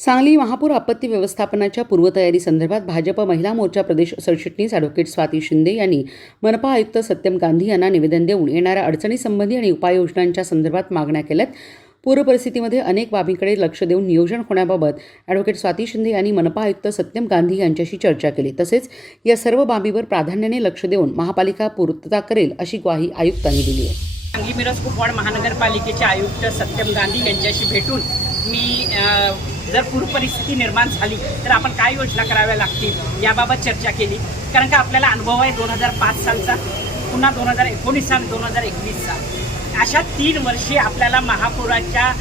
सांगली महापूर आपत्ती व्यवस्थापनाच्या पूर्वतयारी संदर्भात भाजप महिला मोर्चा प्रदेश सरचिटणीस अॅडव्होकेट स्वाती शिंदे यांनी मनपा आयुक्त सत्यम गांधी यांना निवेदन देऊन येणाऱ्या अडचणीसंबंधी आणि उपाययोजनांच्या संदर्भात मागण्या केल्यात. पूर परिस्थितीमध्ये अनेक बाबींकडे लक्ष देऊन नियोजन होण्याबाबत ॲडव्होकेट स्वाती शिंदे यांनी मनपा आयुक्त सत्यम गांधी यांच्याशी चर्चा केली. तसेच या सर्व बाबीवर प्राधान्याने लक्ष देऊन महापालिका पूर्तता करेल अशी ग्वाही आयुक्तांनी दिली आहे. सांगली मिरज कुपवाड महानगरपालिकेचे आयुक्त सत्यम गांधी यांच्याशी भेटून मी जर पूर परिस्थिती निर्माण झाली तर आपण काय योजना कराव्या लागतील? याबाबत चर्चा केली. कारण का आपल्याला अनुभव आहे दोन हजार पाच सालचा पुन्हा दोन हजार एकोणीस साल दोन हजार एकवीसचा अशा तीन वर्षी आपल्याला महापुराच्या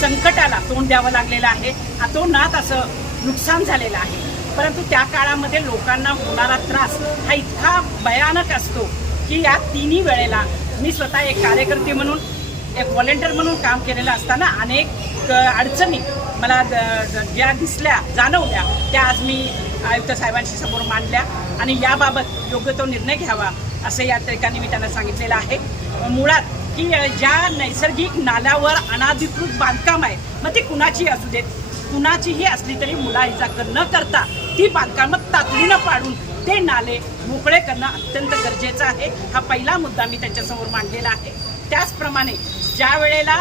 संकटाला तोंड द्यावं लागलेलं आहे. अतोनात असं नुकसान झालेलं आहे. परंतु त्या काळामध्ये लोकांना होणारा त्रास हा इतका भयानक असतो की या तिन्ही वेळेला मी स्वतः एक कार्यकर्ते म्हणून एक व्हॉलेंटियर म्हणून काम केलेलं असताना अनेक क अडचणी मला ज- ज्या दिसल्या जाणवल्या त्या आज मी आयुक्त साहेबांशी समोर मांडल्या आणि याबाबत योग्य तो निर्णय घ्यावा असं या ठिकाणी मी त्यांना सांगितलेलं आहे. मुळात की ज्या नैसर्गिक नाल्यावर अनाधिकृत बांधकाम आहे मग ती कुणाची असू देत. कुणाचीही असली तरी मुलाहिजा न करता ती बांधकामं तातडीनं पाडून ते नाले मोकळे करणं अत्यंत गरजेचं आहे. हा पहिला मुद्दा मी त्यांच्यासमोर मांडलेला आहे. त्याचप्रमाणे ज्या वेळेला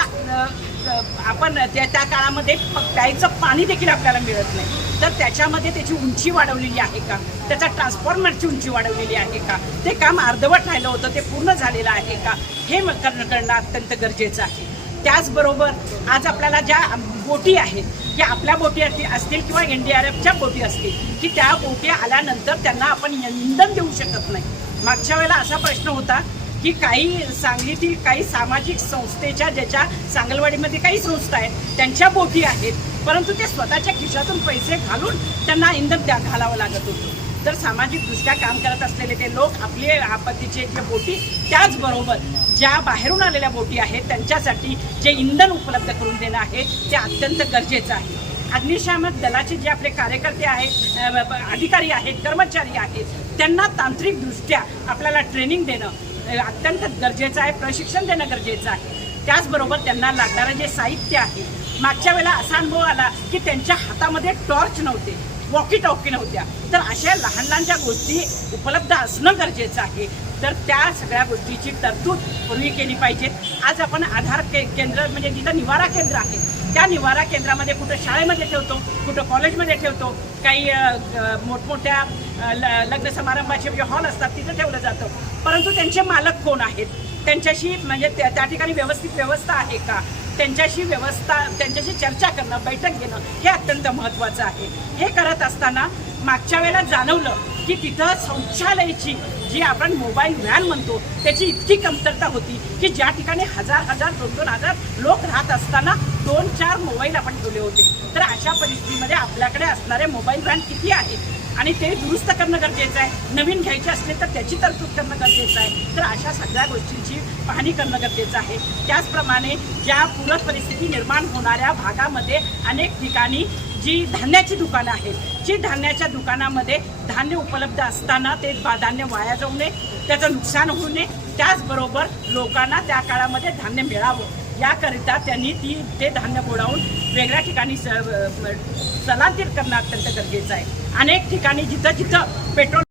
आपण त्या त्या काळामध्ये प- प्यायचं पाणी देखील आपल्याला मिळत नाही. तर त्याच्यामध्ये त्याची उंची वाढवलेली आहे का? त्याचा ट्रान्सफॉर्मरची उंची वाढवलेली आहे का? ते काम अर्धवट राहिलं होतं ते पूर्ण झालेलं आहे का? हे करणं करणं अत्यंत गरजेचं आहे. त्याचबरोबर आज आपल्याला ज्या बोटी आहेत की आपल्या बोटी असतील असतील किंवा एन डी आर एफच्या बोटी असतील की त्या बोटी आल्यानंतर त्यांना आपण इंधन देऊ शकत नाही. मागच्या वेळेला असा प्रश्न होता की काही सांगलीतील काही सामाजिक संस्थेच्या ज्याच्या सांगलवाडीमध्ये काही संस्था आहेत त्यांच्या बोटी आहेत परंतु ते स्वतःच्या खिशातून पैसे घालून त्यांना इंधन द्या घालावं लागत होतं. तर सामाजिकदृष्ट्या काम करत असलेले ते लोक आपले आपत्तीचे जे बोटी त्याचबरोबर ज्या बाहेरून आलेल्या बोटी आहेत त्यांच्यासाठी जे इंधन उपलब्ध करून देणं आहे ते अत्यंत गरजेचं आहे. अग्निशामक दलाचे जे आपले कार्यकर्ते आहेत अधिकारी आहेत कर्मचारी आहेत त्यांना तांत्रिकदृष्ट्या आपल्याला ट्रेनिंग देणं अत्यंत गरजेचं आहे प्रशिक्षण देणं गरजेचं आहे. त्याचबरोबर त्यांना लागणारं जे साहित्य आहे मागच्या वेळेला असा अनुभव आला की त्यांच्या हातामध्ये टॉर्च नव्हते वॉकी टॉकी नव्हत्या. तर अशा लहान लहानच्या गोष्टी उपलब्ध असणं गरजेचं आहे. तर त्या सगळ्या गोष्टीची तरतूद पूर्वी केली पाहिजे. आज आपण आधार के केंद्र म्हणजे जिथं निवारा केंद्र आहे त्या निवारा केंद्रामध्ये कुठं शाळेमध्ये ठेवतो कुठं कॉलेजमध्ये ठेवतो काही मोठमोठ्या ल- लग्न समारंभाचे जे हॉल असतात तिथं ठेवलं जातं. परंतु त्यांचे मालक कोण आहेत? त्यांच्याशी म्हणजे त्या त्या ठिकाणी व्यवस्थित व्यवस्था आहे का? त्यांच्याशी व्यवस्था त्यांच्याशी चर्चा करणं बैठक घेणं हे अत्यंत महत्त्वाचं आहे. हे करत असताना मागच्या वेळेला जाणवलं की तिथं शौचालयाची जी आपण मोबाईल व्हॅन म्हणतो त्याची इतकी कमतरता होती की ज्या ठिकाणी हजार हजार दोन दोन हजार लोक राहत असताना दोन चार मोबाईल आपण ठेवले होते. तर अशा परिस्थितीमध्ये आपल्याकडे असणारे मोबाईल व्हॅन किती आहेत? आणि ते दुरुस्त करणं गरजेचं आहे. नवीन घ्यायचे असले तर त्याची तरतूद करणं गरजेचं आहे. तर अशा सगळ्या गोष्टींची पाहणी करणं गरजेचं आहे. त्याचप्रमाणे ज्या पूर परिस्थिती निर्माण होणाऱ्या भागामध्ये अनेक ठिकाणी जी धान्याची दुकानं आहेत जी धान्याच्या दुकानामध्ये धान्य उपलब्ध असताना ते धान्य वाया जाऊ नये त्याचं नुकसान होऊ नये. त्याचबरोबर लोकांना त्या काळामध्ये धान्य मिळावं. याकरिता त्यांनी ती ते धान्य बोडावून वेगळ्या ठिकाणी स- स्थलांतर करणं अत्यंत गरजेचं आहे. अनेक ठिकाणी जिथं जिथं पेट्रोल